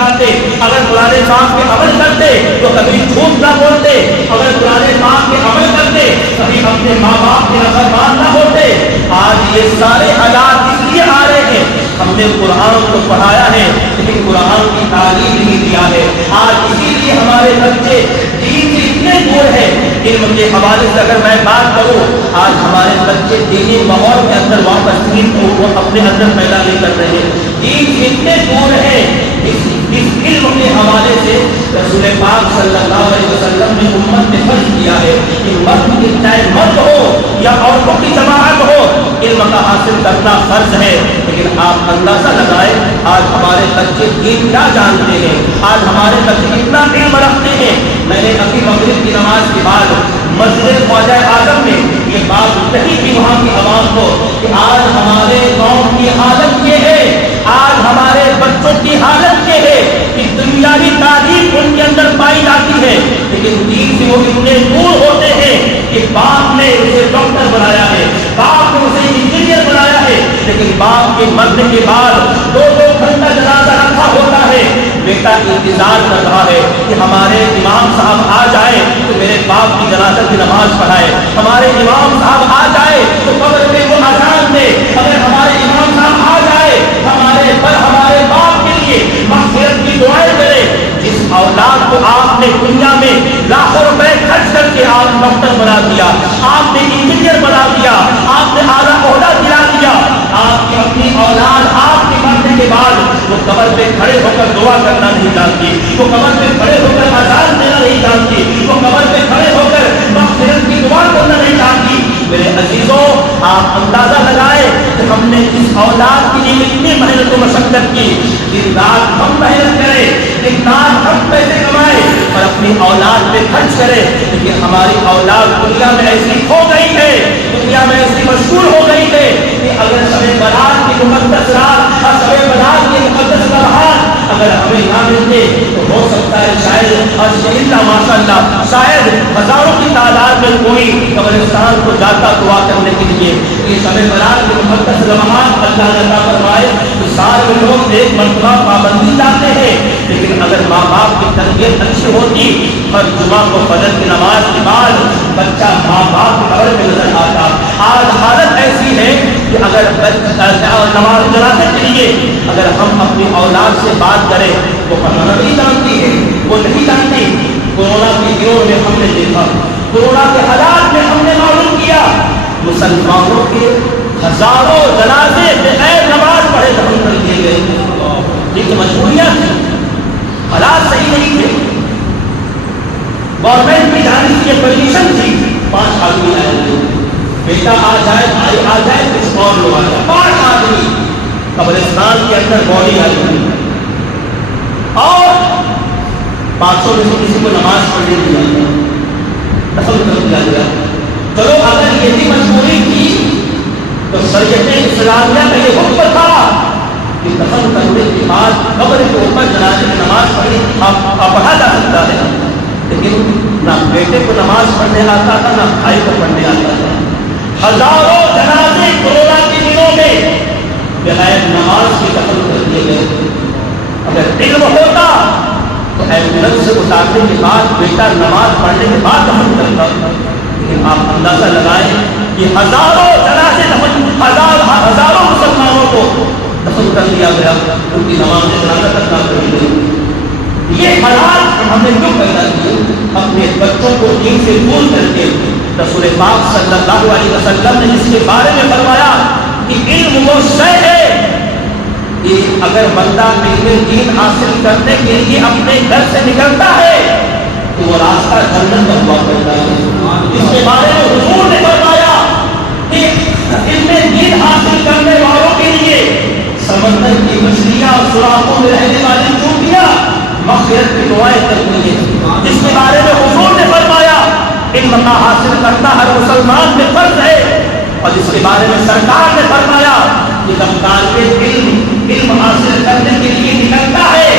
جاتے, اگر قرآن پاک پہ عمل کرتے تو کبھی جھوٹ نہ بولتے, اگر قرآن پاک پہ عمل کرتے کبھی اپنے ماں باپ کے نافرمان نہ ہوتے. آج یہ سارے حالات اس لیے آ رہے ہیں, ہم نے قرآن کو پڑھایا ہے لیکن قرآن کی تعلیم نہیں دیا ہے. آج اسی لیے ہمارے بچے دین سے اتنے دور ہیں. علم کے حوالے سے اگر میں بات کروں, آج ہمارے بچے دینی ماحول کے اندر واپس دین کو اپنے اندر پیدا نہیں کر رہے ہیں, دین سے اتنے دور ہیں. اس علم کے حوالے سے رسول پاک صلی اللہ علیہ وسلم نے امت میں فرض کیا ہے کہ مرد چاہے مرد ہو یا عورتوں کی جماعت ہو, علم کا حاصل کرنا فرض ہے. لیکن آپ اندازہ لگائیں آج ہمارے بچے دین کیا جانتے ہیں, آج ہمارے بچے کتنا علم رکھتے ہیں. میں نے ابھی مغرب کی نماز کے بعد مسجد خواجہ اعظم میں یہ بات کہی تھی وہاں کی عوام کو کہ آج ہمارے قوم کی حالت یہ ہے, آج ہمارے بچوں کی حالت یہ ہے کہ دنیاوی تعلیم ان کے اندر پائی جاتی ہے لیکن دین سے وہ اتنے دور ہوتے ہیں کہ باپ نے اسے ڈاکٹر بنایا ہے, باپ نے اسے انجینئر بنایا ہے, لیکن باپ کے مرنے کے بعد 2-2 گھنٹہ جنازہ رکھا ہوتا ہے. بیٹا انتظار کر رہا ہے کہ ہمارے امام صاحب آ جائے تو میرے باپ کی جنازہ کی نماز پڑھائے, ہمارے امام صاحب آ جائے تو قبر میں وہ اذان دے, اگر ہمارے امام صاحب آ جائے ہمارے باپ کے لیے مغفرت کی دعائیں کرے. جس اولاد کو آپ نے دنیا میں لاکھوں روپے خرچ کر کے آپ ڈاکٹر بنا دیا, آپ نے انجینئر بنا دیا, آپ نے اعلیٰ عہدہ دلا دیا, آپ کی اپنی اولاد آپ کے مرنے کے بعد وہ قبر پہ کھڑے ہو کر دعا کرنا نہیں جانتی, وہ قبر پہ کھڑے ہو کر اذان دینا نہیں جانتی, وہ قبر پہ کھڑے ہو کر مغفرت کی دعا کرنا نہیں جانتی. میرے عزیزوں, آپ اندازہ لگائیں کہ ہم نے اس اولاد کے لیے اتنی محنت و مشقت کی, دن رات ہم محنت کریں, دن رات ہم پیسے کمائیں اور اپنی اولاد پہ خرچ کریں, لیکن ہماری اولاد دنیا میں ایسی ہو گئی ہے, دنیا میں ایسی مشہور ہو گئی ہے کہ اگر شب برات کی مقدس رات اور شب برات کی مقدس لمحات اگر ہمیں نہ ملتے تو ہو سکتا ہے شاید اللہ ماشاء اللہ شاید ہزاروں کی تعداد میں کوئی قبرستان کو جاتا دعا کرنے کے لیے. یہ شب برات کے مقدس لمحات اللہ نے عطا فرمائے تو سارے لوگ ایک مرتبہ پابندی لاتے ہیں, لیکن اگر ماں باپ کی تربیت اچھی ہوتی اور جمعہ کو فجر کی نماز کے بعد بچہ ماں باپ کے قبر پہ نظر آتا. آج حالت ایسی ہے کہ اگر نماز جنازے کے لیے اگر ہم اپنی اولاد سے بات کریں وہ پڑھنا نہیں جانتی ہے, وہ نہیں جانتی. کورونا کے دنوں میں ہم نے دیکھا, کورونا کے حالات میں ہم نے معلوم کیا مسلمانوں کے ہزاروں جنازے بغیر نماز پڑھے دفن کر دیے گئے. لیکن مجبوریاں تھیں, حالات صحیح نہیں تھے, گورنمنٹ کی جانب سے پرمیشن تھی 5 آدمی آئے تھے, بیٹا آ جائے بھائی آ جائے کچھ اور لوگ آ جائے, 5 آدمی قبرستان کے اندر باڈی آئی ہوئی اور 500 میں سے کسی کو نماز پڑھنے دیا گیا, دفن کر دیا گیا. چلو اگر یہ بھی مجبوری تھی تو شریعت اسلامیہ کا یہ حکم تھا کہ دفن کرنے کے بعد قبر کے اوپر جنازے کی نماز پڑھا جا سکتا ہے, لیکن نہ بیٹے کو نماز پڑھنے آتا تھا نہ بھائی کو پڑھنے آتا تھا. ہزاروں جنازے کورونا کے دنوں میں بغیر نماز کے دفن کر دیے گئے. اگر علم ہوتا تو ایمبولینس سے اتارنے کے بعد بیٹا نماز پڑھنے کے بعد دفن کرتا. لیکن آپ اندازہ لگائیں کہ ہزاروں جنازے ہزاروں مسلمانوں کو دفن کر دیا گیا, ان کی نماز جنازہ تک نہ پڑھی گئی. یہ حالات ہم نے کیوں پیدا کیے؟ اپنے بچوں کو دین سے دور کر کے. رسول پاک صلی اللہ علیہ وسلم نے اس کے بارے میں فرمایا کہ علم وہ شے ہے کہ اگر بندہ علم دین حاصل کرنے کے لیے اپنے گھر سے نکلتا ہے تو وہ راستہ جنت کا ہوا کرتا ہے. اس کے بارے میں حضور نے فرمایا کہ علم دین حاصل کرنے والوں کے لیے سمندر کی مچھلیاں اور سوراخوں میں رہنے والی چونٹیاں مغفرت کی دعائیں کرتی ہیں. جس کے بارے میں حضور نے فرمایا علم کا حاصل کرنا ہر مسلمان میں فرض ہے. اور جس کے بارے میں سرکار نے فرمایا کہ جب طالب علم حاصل کرنے کے لیے نکلتا ہے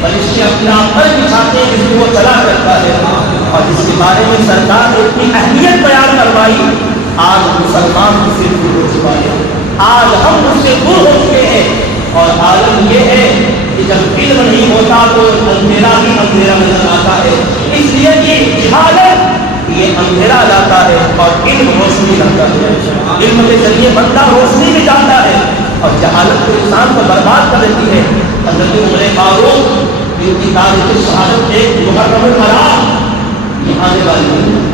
فرشتے اپنا پر بچھاتے ہیں جس کو وہ چلا کرتا ہے. اور جس کے بارے میں سرکار نے اتنی اہمیت بیان کروائی, آج مسلمان اس سے دور ہو چکا ہے, آج ہم اس سے دور ہو چکے ہیں. اور عالم یہ ہے کہ جب علم نہیں ہوتا تو اندھیرا ہی اندھیرا نظر آتا ہے. اس لیے کہ جہالت یہ اندھیرا لاتا ہے اور علم روشنی لاتا ہے. علم کے ذریعے بندہ روشنی میں جاتا ہے اور جہالت کو انسان کو برباد کر دیتی ہے. حضرت عمر فاروق جن کی تاریخ شہادت ایک محرم المرام یہ آنے والی ہے.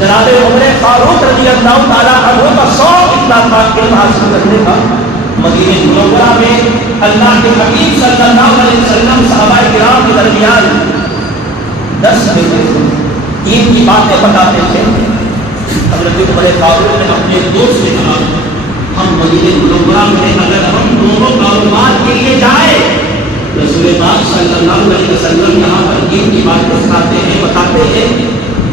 جناب عمر فاروق رضی اللہ تعالیٰ عنہ کا شوق اتنا تھا علم حاصل کرنے کا. مدینہ منورہ میں اللہ کے حبیب صلی اللہ علیہ وسلم صحابہ کرام کے درمیان 10 بیٹے تھے. 3 کی باتیں بتاتے تھے. حضرت عمر فاروق نے اپنے دوست سے کہا ہم مدینہ منورہ میں اگر ہم دونوں کاروبار کے لیے جائیں رسول پاک صلی اللہ علیہ وسلم یہاں پر دین کی باتیں سکھاتے ہیں بتاتے ہیں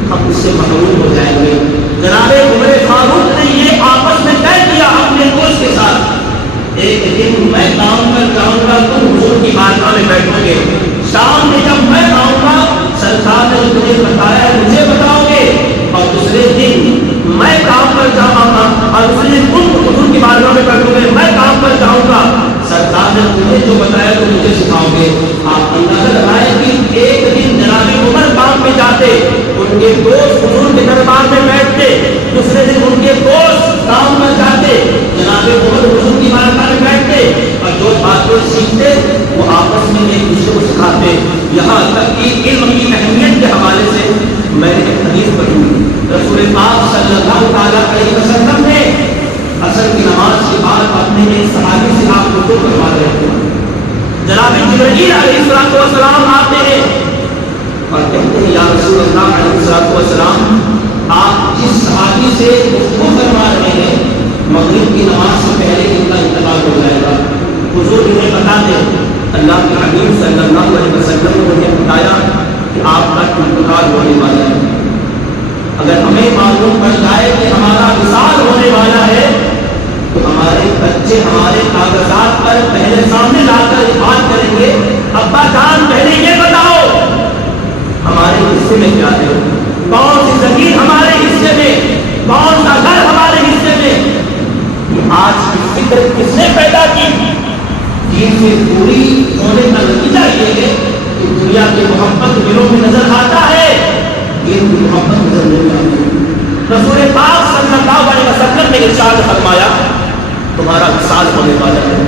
ہم اس سے محروم ہو جائیں گے. جناب عمر فاروق نے یہ آپس میں طے کیا اپنے دوست کے ساتھ ایک دن میں کام پر جاؤں گا تم حضور کی بارگاہ میں بیٹھو گے. شام میں جب میں آؤں گا سرکار نے تمہیں بتایا مجھے بتاؤ گے اور دوسرے دن میں کام پر جاؤں گا اور دوسرے دن تم حضور کی بارگاہ میں بیٹھو گے. میں کام پر جاؤں گا سرکار نے تمہیں جو بتایا تو مجھے سکھاؤ گے. آپ اندازہ لگائیں کہ ایک دن جناب عمر کام پہ جاتے ان کے دوست حضور کے دربار میں بیٹھتے. دوسرے دن ان کے دوست کام پر جاتے جناب عمر حضور کی بارگاہ میں بیٹھتے اور جو بات کو سیکھتے وہ آپس میں ایک دوسرے کو سکھاتے. یہاں تک کہ علم کی اہمیت کے حوالے سے میں نے ایک حدیث پڑھی. رسول پاک صلی اللہ تعالیٰ علیہ وسلم نے عصر کی نماز کے بعد اپنے ایک صحابی سے آپ کو تو کروا رہے تھے. جناب جبرائیل علیہ السلام آتے ہیں اور کہتے ہیں یا رسول اللہ علیہ السلام آپ جس صحابی سے گفتگو کروا رہے ہیں مغرب کی نماز سے پہلے ان کا انتقال ہو جائے گا. حضور انہیں بتا دیں. اللہ کے حبیب صلی اللہ علیہ وسلم نے انہیں بتایا کہ آپ کا انتقال ہونے والا ہے. اگر ہمیں معلوم پڑ جائے کہ ہمارا وصال ہونے والا ہے تو ہمارے بچے ہمارے کاغذات پر پہلے سامنے لا کر بات کریں گے ابا جان پہلے یہ بتاؤ ہمارے حصے میں کیا ہے, کون سی زمین ہمارے حصے میں, کون سا گھر ہمارے حصے میں. آج کی فکر کس نے پیدا کی؟ دین سے دوری ہونے کا نتیجہ یہ ہے کہ دنیا کی محبت دلوں میں نظر آتا ہے, دین کی محبت نظر نہیں آتی. رسول پاک صلی اللہ علیہ وسلم نے ارشاد فرمایا تمہارا وصال ہونے والا ہے.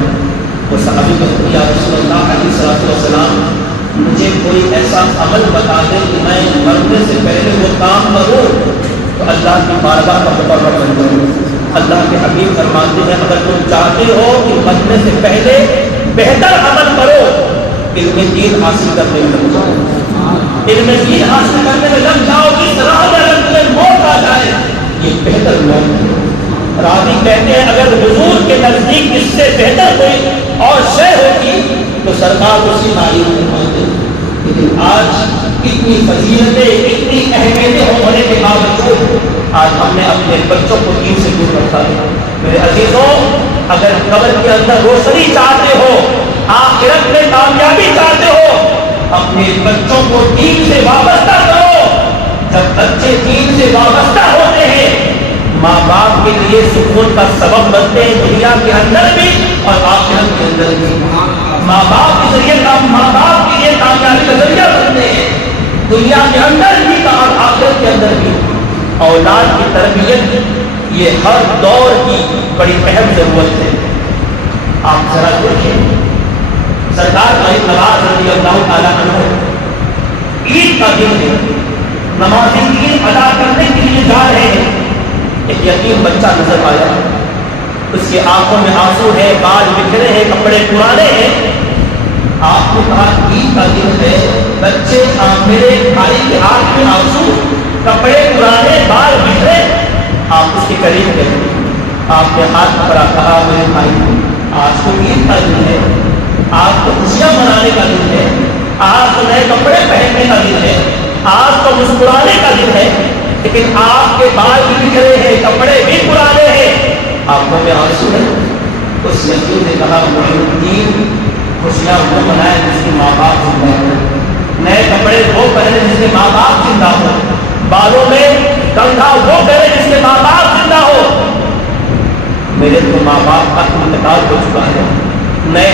وہ صحابی کہتے یا رسول اللہ علیہ السلام مجھے کوئی ایسا عمل بتا دے کہ میں مرنے سے پہلے وہ کام کروں تو اللہ کی بارگاہ کا مقرر بن جاؤں. اللہ کے حبیب فرماتے ہیں اگر تم چاہتے ہو کہ مرنے سے پہلے بہتر عمل کرو علم دین حاصل کرنے میں لگ جاؤ. علم دین حاصل کرنے میں لگ جاؤ. اس راہ میں اگر تمہیں موت آ جائے یہ بہتر موت ہے. راوی کہتے ہیں اگر حضور کے نزدیک اس سے بہتر کوئی اور شے ہوتی تو سرکار اسی تعلیم فرماتے. لیکن آج اتنی فضیلتیں اتنی اہمیتیں ہونے کے باوجود آج ہم نے اپنے بچوں کو دین سے دور رکھا ہے. میرے عزیزوں اگر قبر کے اندر روشنی چاہتے ہو, آخرت میں کامیابی چاہتے ہو, اپنے بچوں کو دین سے وابستہ کرو. جب بچے دین سے وابستہ ہوتے ہیں ماں باپ کے لیے سکون کا سبب بنتے ہیں دنیا کے اندر بھی اور آخرت کے اندر بھی. ماں باپ کے ذریعے کامیابی کا ذریعہ بنتے ہیں دنیا کے اندر بھی اور آخرت کے اندر بھی. اولاد کی تربیت یہ ہر دور کی بڑی اہم ضرورت ہے. آپ ذرا دیکھیں سرکار غریب نواز رضی اللہ تعالیٰ عنہ عید کا دن ہے, نماز عید ادا کرنے کے لیے جا رہے ہیں. ایک یتیم بچہ نظر آیا, اس کے آنکھوں میں آنسو ہے, بال بکھرے ہیں, کپڑے پرانے ہیں. آپ کو کہا عید کا دن ہے, بچے میرے بھائی کے آنکھ میں آنسو, کپڑے پرانے, بال بکھرے. آپ اس کے قریب گئے, آپ نے ہاتھ پکڑا, کہا میرے بھائی آج تو عید کا دن ہے, آج تو خوشیاں منانے کا دن ہے, آج تو نئے کپڑے پہننے کا دن ہے, آج تو مسکرانے کا دن ہے, لیکن آپ کے بال بھی بکھرے ہیں, کپڑے بھی پرانے ہیں, آنکھوں میں آنسو ہے. اس یتیم نے کہا معین خوشیاں وہ منائے جس کے ماں باپ زندہ ہو, نئے کپڑے وہ پہنے جس کے ماں باپ زندہ ہو, بالوں میں کنگھا وہ پہنے جس کے ماں باپ زندہ ہو. میرے تو ماں باپ کا انتقال ہو چکا ہے, نئے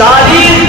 40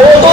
2-2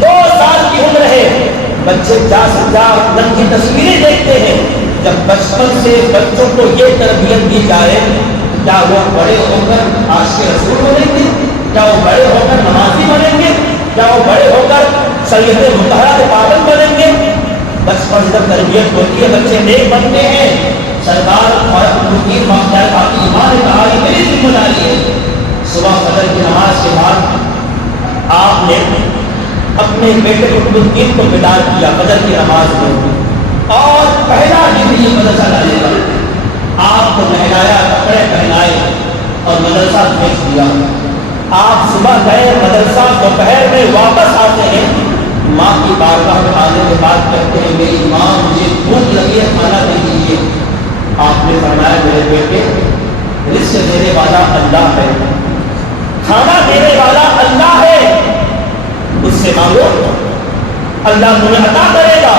2 سال کی عمر ہے، بچے جا کی تصویریں دیکھتے ہیں. جب بچپن سے بچوں کو یہ تربیت دی جائے، کیا وہ بڑے ہو کر عاشق رسول بنیں گے؟ کیا وہ بڑے ہو کر نمازی بنیں گے؟ کیا وہ بڑے ہو کر شریعت مطہرہ کے پابند بنیں گے؟ بچپن سے جب تربیت ہوتی ہے بچے نیک بنتے ہیں. سرکار اور الدین باقیات آپ کی ماں نے کہا یہ میری ذمہ داری ہے. صبح فجر کی نماز کے بعد آپ نے اپنے بیٹے قطب الدین کو بیدار کیا فجر کی نماز میں، اور پہلا دن یہ مدرسہ ڈالے گا. آپ کو نہلایا، کپڑے پہنائے اور مدرسہ بھیج دیا. آپ صبح گئے مدرسہ، دوپہر میں واپس آتے ہیں، ماں کی بارگاہ میں آنے کے بعد کہتے ہیں میری ماں مجھے بھوک لگی ہے، کھانا دے دیجیے. آپ نے فرمایا میرے بیٹے رزق دینے والا اللہ ہے، کھانا دینے والا اللہ ہے، اس سے مانگو اللہ تمہیں عطا کرے گا.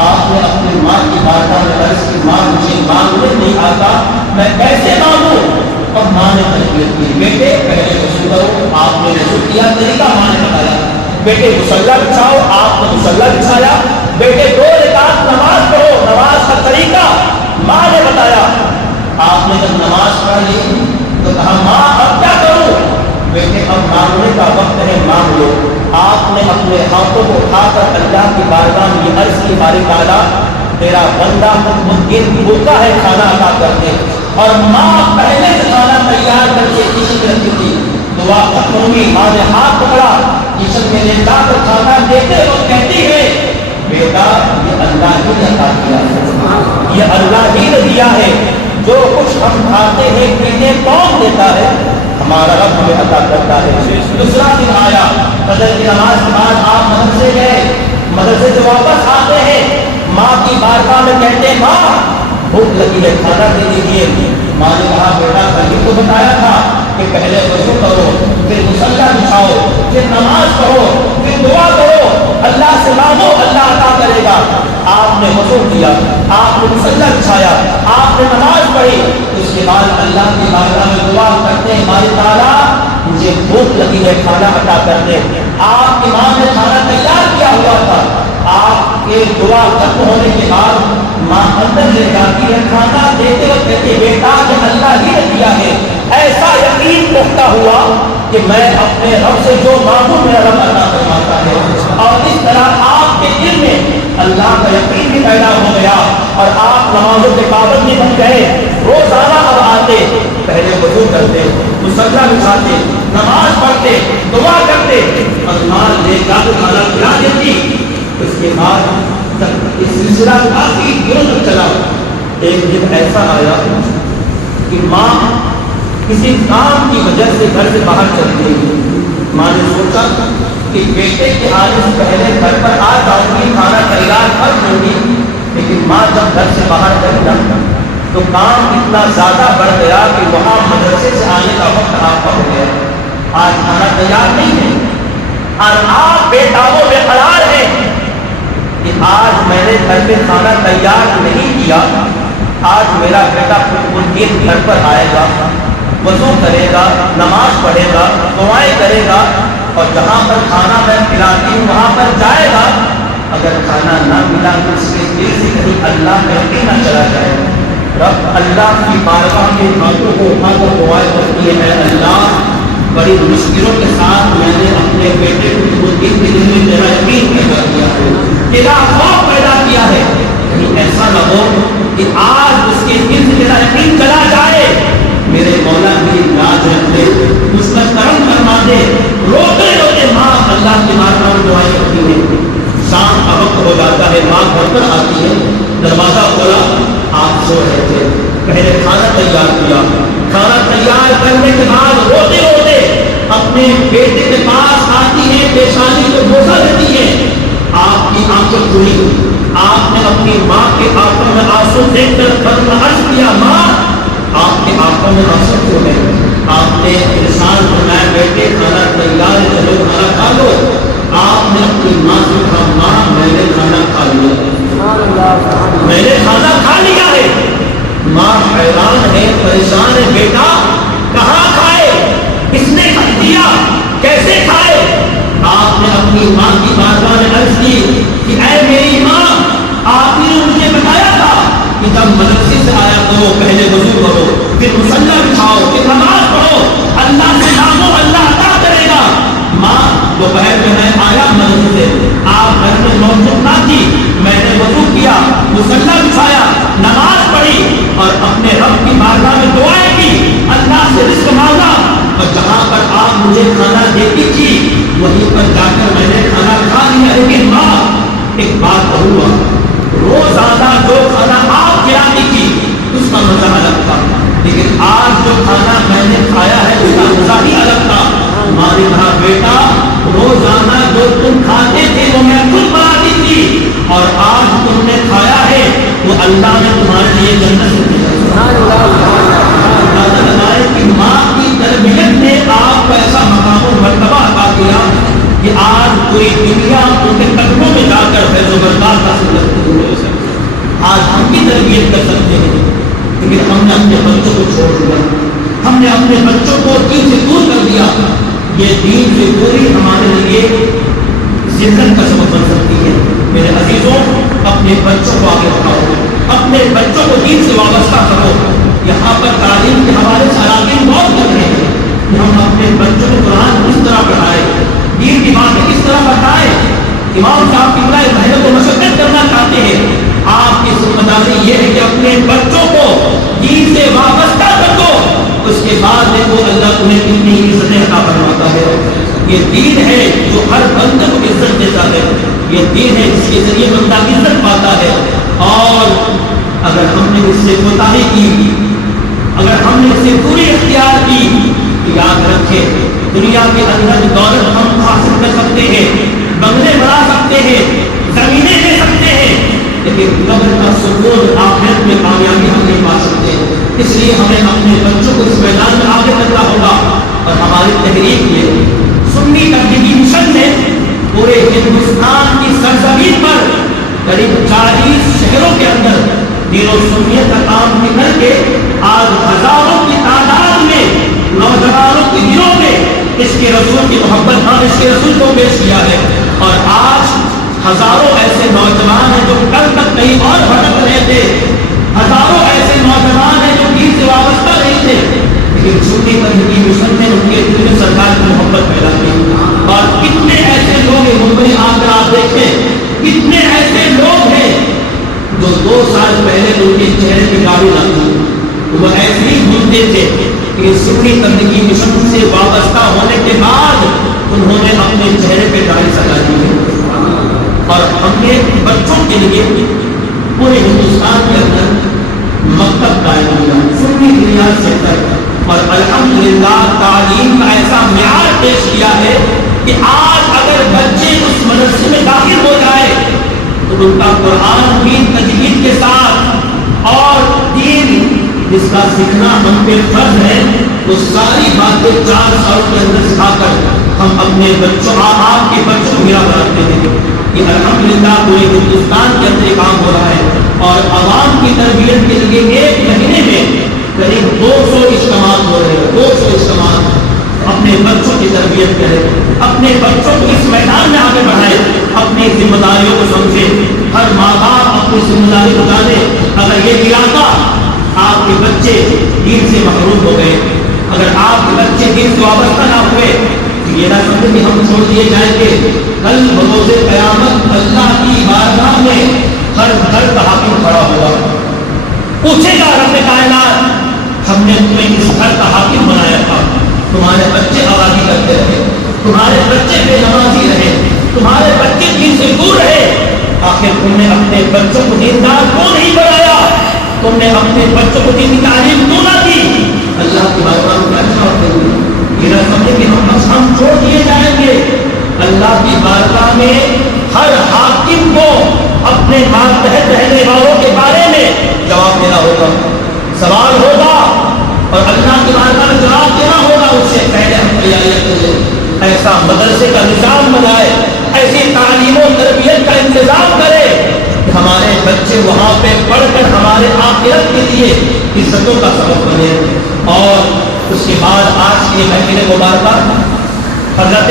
آپ نے اپنی ماں کی بارگاہ میں عرض کی ماں مجھے مانگنے نہیں آتا، میں کیسے مانگوں؟ اور ماں نے تربیت کی بیٹے پہلے وضو کرو. آپ نے وضو کیا، طریقہ ماں نے بتایا. بیٹے مصلی بچھاؤ، آپ نے مصلی بچھایا. بیٹے 2 رکعت نماز پڑھو، نماز کا طریقہ ماں نے بتایا. آپ نے جب نماز پڑھ لی تو کہا ماں اب کیا کروں؟ بیٹے اب مانگنے کا وقت ہے، مانگ لو. آپ نے اپنے ہاتھوں کو اٹھا کر اللہ کی بارگاہ میں یہ عرض کی باری تعالیٰ تیرا بندہ قطب الدین بھوکا ہے، کھانا عطا کر دے. اور ماں پہلے سے کھانا تیار کر کے کچن میں رکھی تھی. دعا کروں گی، ماں نے ہاتھ پکڑا، کچن میں لے جا کر کھانا دیتے وقت کہتی ہے بیٹا یہ اللہ ہی نے عطا کیا ہے، یہ اللہ ہی نے دیا ہے. جو کچھ ہم کھاتے ہیں پیتے کون دیتا ہے؟ ہمارا رب ہمیں عطا کرتا ہے. دوسرا دن آیا، فجر کی نماز کے بعد آپ مدرسے گئے. مدرسے سے واپس آتے ہیں، ماں کی بارگاہ میں کہتے ہیں ماں بھوک لگی ہے، کھانا دے دیجیے. ماں نے کہا بیٹا کل ہی تو بتایا تھا کہ پہلے وضو کرو، پھر مصلی بچھاؤ، پھر نماز پڑھو، پھر دعا کرو، اللہ سے مانگو اللہ عطا کرے گا. آپ نے وضو کیا، آپ نے مصلی بچھایا، آپ نے نماز پڑھی. اس کے بعد اللہ کی بارگاہ میں دعا کرتے ہیں مالک تعالیٰ مجھے بھوک لگی ہے، کھانا عطا کر دے. آپ کی ماں نے کھانا تیار کیا ہوا تھا. آپ کے دعا ختم ہونے کے بعد ماں اندر لے جاتی ہے، کھانا دیتے وقت کہتی ہے بیٹا یہ اللہ ہی نے دیا ہے. ایسا یقین پختہ ہوا کہ میں اپنے رب سے جو مانگوں میرا رب عطا فرماتا ہے. اور اس طرح آپ کے دل میں اللہ کا یقین بھی پیدا ہو گیا اور آپ نمازوں کے پابند بھی بن گئے. روزانہ اب آتے، پہلے وضو کرتے، مصلی بچھاتے، نماز پڑھتے، دعا کرتے، اور ماں لے جا کے کھانا کھلا دیتی. اس کے بعد اس سلسلہ کافی دنوں تک چلا. ایک دن ایسا آیا کہ ماں کسی کام کی وجہ سے گھر سے باہر چلی گئی. ماں نے سوچا کہ بیٹے کے آنے سے پہلے گھر پر آ جاؤں گی، کھانا تیار کر دوں گی. لیکن ماں جب گھر سے باہر چلی جاتا تو کام اتنا زیادہ بڑھ گیا کہ وہاں مدرسے سے آنے کا وقت آپ کا ہو گیا. آج کھانا تیار نہیں ہے. اور آپ بیٹاؤں میں قرار ہیں کہ آج میں نے گھر میں کھانا تیار نہیں کیا. آج میرا بیٹا قطب الدین گھر پر آئے گا، وضو کرے گا، نماز پڑھے گا، دعائیں کرے گا، اور جہاں پر کھانا میں کھلاتی ہوں وہاں پر جائے گا. اگر کھانا نہ ملا تو اس کے دل سے کہیں اللہ کہتے نہ چلا جائے. رب اللہ کی بارگاہ کے ہاتھوں کو اٹھا کر دعائیں کرتی ہے اللہ بڑی مشکلوں کے ساتھ میں نے اپنے بیٹے کو دل کے دل میں تیرا یقین پیدا کیا ہے، تیرا خوف پیدا کیا ہے. کہیں ایسا نہ ہو کہ آج اس کے دل سے تیرا یقین چلا جائے. میرے مولا میری لاج رکھ دے، اس کا کرم فرما دے. روتے روتے ماں اللہ کی بارگاہ میں دعائیں کرتی ہے. شام کا وقت ہو جاتا ہے، ماں گھر پر آتی ہے، دروازہ کھولا، آپ سو رہے تھے. پہلے کھانا تیار کیا، کھانا تیار کرنے کے بعد روتے روتے اپنے بیٹے کے پاس آتی ہے، پیشانی کو بوسہ دیتی ہے. آپ کی آنکھیں کھلی، آپ نے اپنی ماں کے آنکھوں میں آنسو دیکھ کر عرض کیا ماں آپ کے آنکھوں میں آنسو کیوں ہے؟ آپ نے انسان فرمایا بیٹے کھانا تیار ہے، چلو کھانا کھا لو. آپ نے اپنی ماں سے کہا ماں میں نے کھانا کھا لیا، میں نے کھانا کھا لیا ہے. ماں حیران ہے، پریشان ہے، بیٹا کہاں کھائے، کس نے دیا، کیسے کھائے؟ اپنی ماں کی بارگاہ میں عرض کی کہ اے میری ماں، آپ نے مجھے بتایا تھا کہ جب مدرسے سے آیا کرو پہلے وضو کرو، پھر مصلی بچھاؤ، پھر نماز پڑھو، اللہ سے مانگو اللہ عطا کرے گا۔ ماں دوپہر میں میں آیا مدرسے سے، آپ گھر میں موجود نہ تھی، میں نے وضو کیا، مصلی بچھایا، نماز پڑھی اور اپنے رب کی بارگاہ میں دعائیں کی، اللہ سے رزق مانگا، اور جہاں پر آپ مجھے کھانا دیتی تھی وہیں پر جا کر میں نے کھانا کھا لیا۔ لیکن ماں ایک بات کہوں، روزانہ جو کھانا آپ کھلاتی تھی اس کا مزہ الگ تھا، لیکن آج جو کھانا میں نے کھایا ہے اس کا مزہ ہی الگ تھا۔ ماں نے کہا بیٹا روزانہ جو تم کھاتے تھے وہ میں خود بناتی تھی، اور آج تم نے کھایا ہے وہ اللہ نے تمہارے لیے جنت میں کہ ماں کی تربیت نے آپ کو ایسا مقام و مرتبہ عطا کیا کہ آج پوری دنیا ان کے قدموں میں جا کر فیض و برکات حاصل کرتی ہے۔ آج ہم کی تربیت کر سکتے ہیں، لیکن ہم نے اپنے بچوں کو چھوڑ دیا، ہم نے اپنے بچوں کو دین سے دور کر دیا۔ یہ دین سے دوری ہمارے لیے ذلت کا سبب بن سکتی ہے۔ میرے عزیزوں، اپنے بچوں کو آگے بڑھاؤ، اپنے بچوں کو دین سے وابستہ کرو۔ یہاں پر تعلیم کے حوالے سے علاقے بہت کر رہے ہیں کہ ہم اپنے بچوں کو قرآن کس طرح پڑھائیں، دین کی باتیں کس طرح بتائیں۔ امام صاحب کی بڑائی محنت و مشقت کرنا چاہتے ہیں، آپ کی ذمہ داری یہ ہے کہ اپنے بچوں کو دین سے وابستہ کر دو، اس کے بعد دیکھو اللہ تمہیں کتنی عزتیں عطا فرماتا ہے۔ یہ دین ہے جو ہر بندے کو عزت دیتا ہے، یہ دین ہے جس کے ذریعے بندہ عزت پاتا ہے۔ اور اگر ہم نے اس سے کوتاہی کی، اگر ہم نے اس سے پوری اختیار کی، تو یاد رکھے دنیا کے اندر دولت ہم حاصل کر سکتے ہیں، بنگلے بنا سکتے ہیں، زمینیں لے سکتے ہیں، لیکن قبر کا سکون آخرت میں کامیابی ہم نہیں پا سکتے۔ اس لیے ہمیں اپنے بچوں کو اس میدان میں آگے کرنا ہوگا۔ اور ہماری تحریک یہ سنی تبلیغی مشن نے پورے ہندوستان کی سرزمین پر قریب 40 شہروں کے اندر دین و سنیت کا کام نکل کے آج ہزاروں کی تعداد میں نوجوانوں کے دلوں میں اس کے رسول کی محبت اور اس کے رسول کو پیش کیا ہے۔ اور آج ہزاروں ایسے نوجوان ہیں جو کل تک کہیں اور بھٹک رہے تھے، ہزاروں ایسے نوجوان ہیں جو دین سے وابستہ نہیں تھے، لیکن سنی تبلیغی مشن نے ان کے دل میں سرکار کی محبت پیدا کی۔ اور کتنے ایسے لوگ ہیں ممبئی آ کر آپ دیکھیں، کتنے ایسے لوگ ہیں جو 2 سال پہلے ان کے چہرے پہ داڑھی نہ تھی، وہ ایسے ہی گھومتے تھے کہ سنی تبلیغی مشن سے وابستہ ہونے کے بعد انہوں نے اپنے چہرے پہ داڑھی سجا دی ہے۔ اور ہم نے بچوں کے لیے پورے ہندوستان کے اندر مکتب قائم کیا سنی بنیاد سے تک، اور الحمدللہ تعلیم کا ایسا معیار پیش کیا ہے کہ آج اگر بچے اس مدرسے میں داخل ہو جائے تو ان کا قرآن بھی تجوید کے ساتھ اور دین جس کا سیکھنا ہم پہ فرض ہے وہ ساری باتیں 4 سال کے اندر سکھا کر ہم اپنے بچوں آپ کے بچوں کو میرا بناتے ہیں۔ یہ الحمدللہ پورے ہندوستان کے اندر کام ہو رہا ہے، اور عوام کی تربیت کے لیے 1 مہینے میں قریب 200 اجتماعات ہو رہے ہیں۔ 200 اجتماعات اپنے بچوں کی تربیت کریں، اپنے بچوں کو اس میدان میں آگے بڑھائیں، اپنی ذمہ داریوں کو سمجھیں۔ ہر ماں باپ اپنی ذمہ داری کو جانے۔ اگر یہ علاقہ آپ کے بچے دین سے محروم ہو گئے، اگر آپ کے بچے دین سے وابستہ نہ ہوئے، تو یہ نہ سمجھیں کہ ہم چھوڑ دیے جائیں گے۔ کل بروز قیامت اللہ کی بارگاہ میں ہر گھر کا حاکم کھڑا ہوگا، پوچھے گا رب کائنات ہم نے تمہیں اس گھر کا حاکم بنایا تھا، تمہارے بچے آبادی کرتے رہے، تمہارے بچے بے نمازی رہے، تمہارے بچے دین سے دور رہے، آخر تم نے اپنے بچوں کو دیندار کیوں نہیں بنایا؟ تم نے اپنے بچوں کو دین کی تعلیم کیوں نہ دی؟ اللہ کی بارگاہ میں کیا جواب دیں گے؟ یہ نہ سمجھے کہ ہم چھوڑ دیے جائیں گے۔ اللہ کی بارگاہ میں ہر حاکم کو اپنے ماتحت رہنے والوں کے بارے میں جواب دینا ہوگا، سوال ہوگا، اور اللہ کی بارگاہ میں جواب دینا ہوگا۔ اس سے پہلے ہم تیاریاں کریں، ایسا مدرسے کا نظام بنائے، ایسی تعلیم و تربیت کا انتظام کرے کہ ہمارے بچے وہاں پہ پڑھ کر ہمارے آخرت کے لیے عزتوں کا سبب بنے۔ اور اس کے بعد آج کے محفل مبارکہ حضرت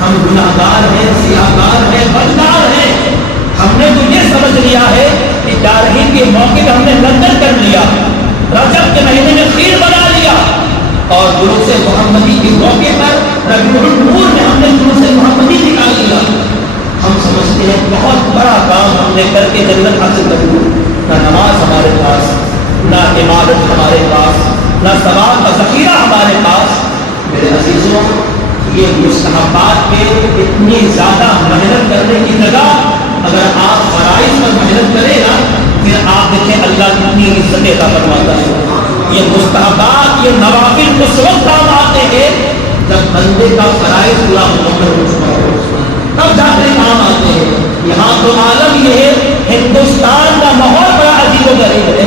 ہم گناہگار ہیں، سیاہگار ہیں، بدکار ہیں. ہم نے تو یہ سمجھ لیا ہے کہ جارحین کے موقع پہ ہم نے لندن کر لیا، رجب کے مہینے میں خیر بنا لیا، اور جلوس محمدی کے موقع پر ربیع النور میں ہم نے جلوس محمدی نکال لیا. ہم سمجھتے ہیں بہت بڑا کام ہم نے کر کے جنت حاصل کر لی. نہ نماز ہمارے پاس، نہ عبادت ہمارے پاس، نہ ثواب کا ذخیرہ ہمارے پاس. میرے عزیزوں، یہ مستحبات پہ اتنی زیادہ محنت کرنے کی جگہ اگر آپ فرائض پر محنت کریں نا، پھر آپ دیکھیں اللہ کتنی عزتیں عطا فرماتا ہے. یہ مستحبات، یہ نوافل اس وقت کام آتے ہیں جب بندے کا فرائض پورا مکمل ہو چکا ہو، تب جا کر کام آتے ہیں. یہاں تو عالم یہ ہے، ہندوستان کا ماحول بڑا عجیب و غریب ہے.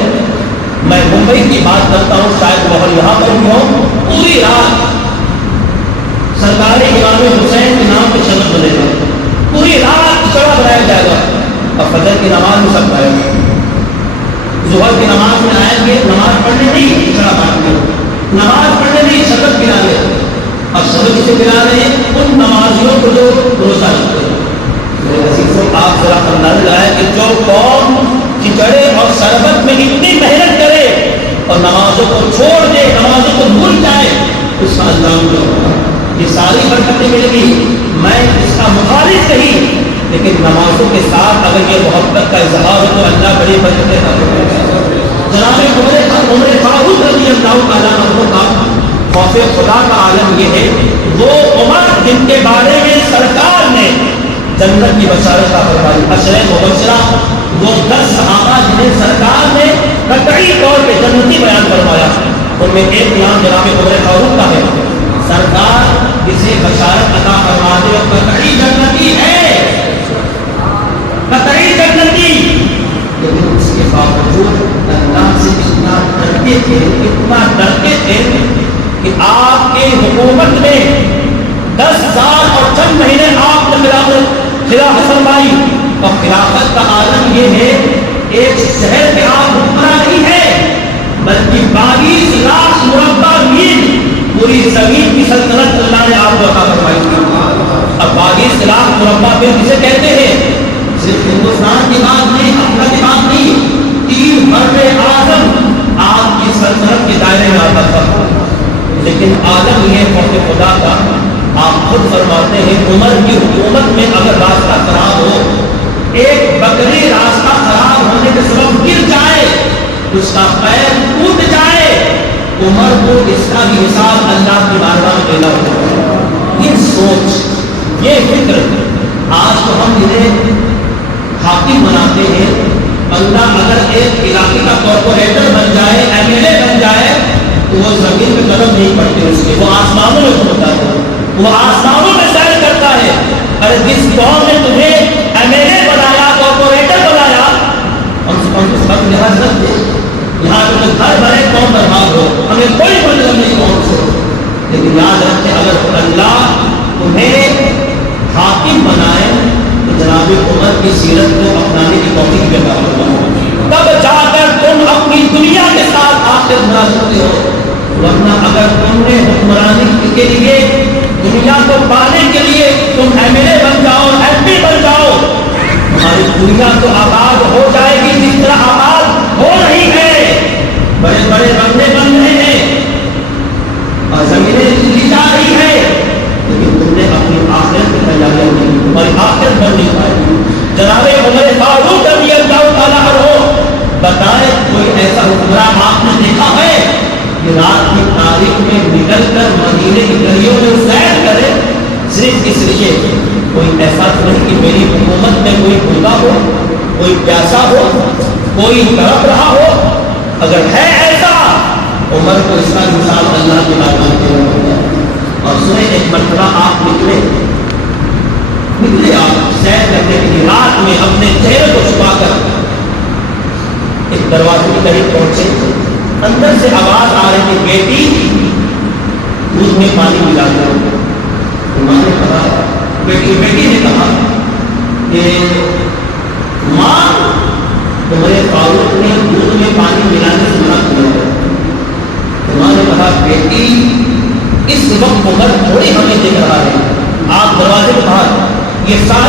میں ممبئی کی بات کرتا ہوں، شاید ماحول یہاں پر بھی ہو. پوری رات سرکار امام حسین کے نام پہ شرط بنے گا، پوری رات چڑھا بنایا جائے گا، اور فجر کی نماز میں سب آئے گا. ظہر کی نماز میں آئیں گے، نماز پڑھنے نہیں چڑھا بانٹیں گے، نماز پڑھنے نہیں شرط گرا لے. اب شرط کسے گرا رہے ہیں؟ ان نمازیوں کو جو روزہ رکھتے ہیں. میرے عزیزوں، آپ ذرا اندازہ لگائیں کہ جو قوم چچڑے اور شربت میں اتنی محنت کرے اور نمازوں کو چھوڑ دے، نمازوں کو بھول جائے، اس کا انجام کیا ہوگا؟ یہ ساری برکتیں ملے گی. میں اس کا مخالف نہیں، لیکن نمازوں کے ساتھ اگر یہ محبت کا اظہار ہو تو اللہ بڑی برکتیں عطا کرے گا. جناب عمر فاروق رضی اللہ تعالیٰ عنہ کا خوف خدا کا عالم یہ ہے، وہ عمر جن کے بارے میں سرکار نے جنت کی بشارت کا فرمائی، عشرہ مبشرہ، وہ 10 صحابہ جنہیں سرکار نے قطعی طور پہ جنتی بیان فرمایا، ان میں ایک نام جناب عمر فاروق کا ہے. سرکار اسے بشارت عطا فرماتے اور قطعی جنتی ہے، قطعی جنتی. لیکن اس کے باوجود اللہ سے اتنا ڈرتے تھے، اتنا ڈرتے تھے کہ آپ کے حکومت میں 10 سال اور چند مہینے آپ نے خلافت فرمائی. اور خلافت کا عالم یہ ہے، ایک شہر میں آپ حکمراں نہیں ہے، بلکہ 22 لاکھ مربع میل پوری زمین کی سلطنت اللہ نے آپ کو عطا فرمائی. اب 22 لاکھ مربع میل کسے کہتے ہیں؟ صرف ہندوستان کی بات نہیں، اپنا کی بات نہیں، 3 بر اعظم آپ کی سلطنت کے دائرے میں آتا تھا. لیکن عالم یہ خوف خدا کا، آپ خود فرماتے ہیں عمر کی حکومت میں اگر راستہ خراب ہو، ایک بکری راستہ خراب ہونے کے سبب گر جائے، اس کا پیر ٹوٹ جائے، عمر کو اس کا بھی حساب اللہ کی بارگاہ میں دینا ہوگا. یہ سوچ، یہ فکر، آج تو ہم انہیں حاکم بناتے ہیں. بندہ اگر ایک علاقے کا کارپوریٹر بن جائے، MLA بن جائے، تو وہ زمین پہ قدم نہیں پڑتے اس کے، وہ آسمانوں میں گھومتا ہے، وہ آسمانوں میں سیر کرتا ہے. ارے جس قوم نے تمہیں MLA بنایا، کارپوریٹر بنایا، ہم سے سبق لحاظ رکھتے. یہاں تم گھر بھرے قوم برباد ہو، ہمیں کوئی مطلب نہیں قوم سے، لیکن یاد رکھتے اگر اللہ تمہیں حاکم بنائے تو جناب عمر کی سیرت کو اپنانے کی توفیق عطا فرمائے، تب جا کر تم اپنی دنیا کے ساتھ آخر بنا سکتے ہو. ورنہ اگر تم نے حکمرانی کے لیے، دنیا کو پانے کے لیے تم MLA بن جاؤ، MP بن جاؤ، ہماری دنیا تو آباد ہو جائے گی جس طرح آباد ہو رہی ہے. بڑے بڑے بندے بن رہے ہیں اور زمینیں لی جا رہی ہے، لیکن تم نے اپنی آخرت کی تیاریاں نہیں کی، تمہاری آخرت بن نہیں پائے گی. جناب عمر فاروق رضی اللہ تعالیٰ عنہ بتائیں، کوئی ایسا حکمراں آپ نے دیکھا ہے کہ رات کی تاریخ میں نکل کر مدینے کی گلیوں میں سیر کرے صرف اس لیے؟ کوئی ایسا نہیں کہ میری حکومت میں کوئی بھوکا ہو، کوئی پیاسا ہو، کوئی تڑپ رہا ہو. اگر ہے ایسا، عمر کو اس کا مثال اللہ کی بارگاہ میں دینا ہوگا. اور سنیں، ایک مرتبہ آپ نکلے آپ سیر کرنے کے لیے، رات میں اپنے چہرے کو چھپا کر ایک دروازے کے قریب پہنچے. اندر سے آواز آ رہی تھی، بیٹی دودھ میں پانی ملا دو. ماں نے کہا، بیٹی نے کہا کہ ماں، تمہارے فاروق نے دودھ میں پانی ملانے سے منع کیا ہے. ماں نے کہا، بیٹی اس وقت عمر تھوڑی ہمیں دیکھ رہا ہے، آپ دروازے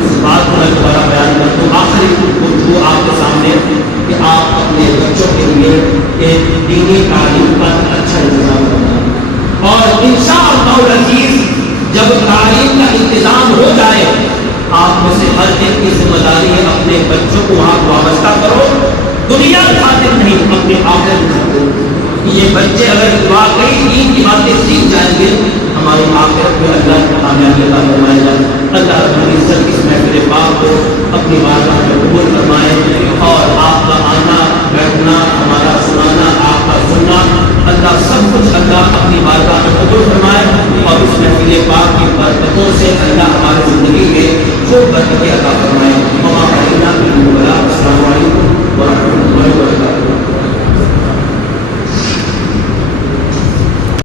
اس بات کو میں دوبارہ بیان کرتا ہوں، آخری گفتگو آپ کے سامنے کہ آپ اپنے بچوں کے لیے ایک دینی تعلیم کا اچھا انتظام کرنا، اور انشاءاللہ العزیز جب تعلیم کا انتظام ہو جائے، آپ میں سے ہر ایک کی ذمہ داری ہے اپنے بچوں کو وہاں وابستہ کرو، دنیا کی خاطر نہیں، اپنے آخرت کی خاطر۔ یہ بچے اگر واقعی دین کی باتیں سیکھ جائیں گے، ہماری آخرت میں اللہ کی کامیابی عطا فرمائے گا۔